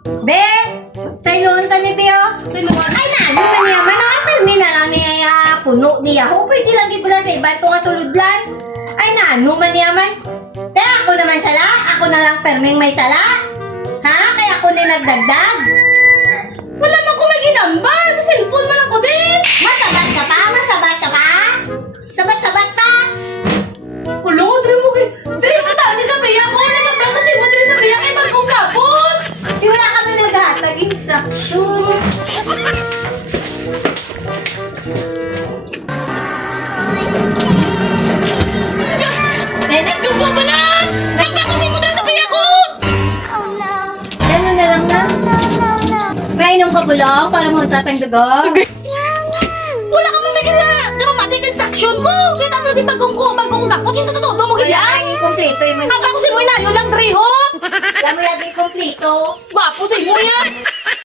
Be, saylon ka ni Pio. Ay na, di man niya man nakapermi na lang niya puno niya. Ho, pwede lagi pala sa iba ito kasuludlan. Ay na, man niya man. Kaya ako naman sala, ako na lang perming may sala. Ha? Kaya ako din nagdagdag. Wala man ko may ginambag. Cellphone man ako din. Masabat ka pa? Masabat ka pa? Sabat-sabat pa? Wala ko, Dre mo kay... Dre, katani sa piya ko. Nagablang kasi mo, Dre, sa piya kay Bagong Kapot. Di wala kami naghatag instruction. Nagdugo mo na! Nagpakusin mo, Dre, sa piya ko! Gano'n na lang na. Mainom ka bulong para mauntat ang dugong. Wala ka mong bigyan na! Di ba mati construction ko? Kita mo di Bagong Kapot. Yung totoo mo Wala ganyan? kang kompleto yung mga. Nagpakusin mo inayo lang, Dre, ho! Alam mo lagi kompleto. Gwapo sa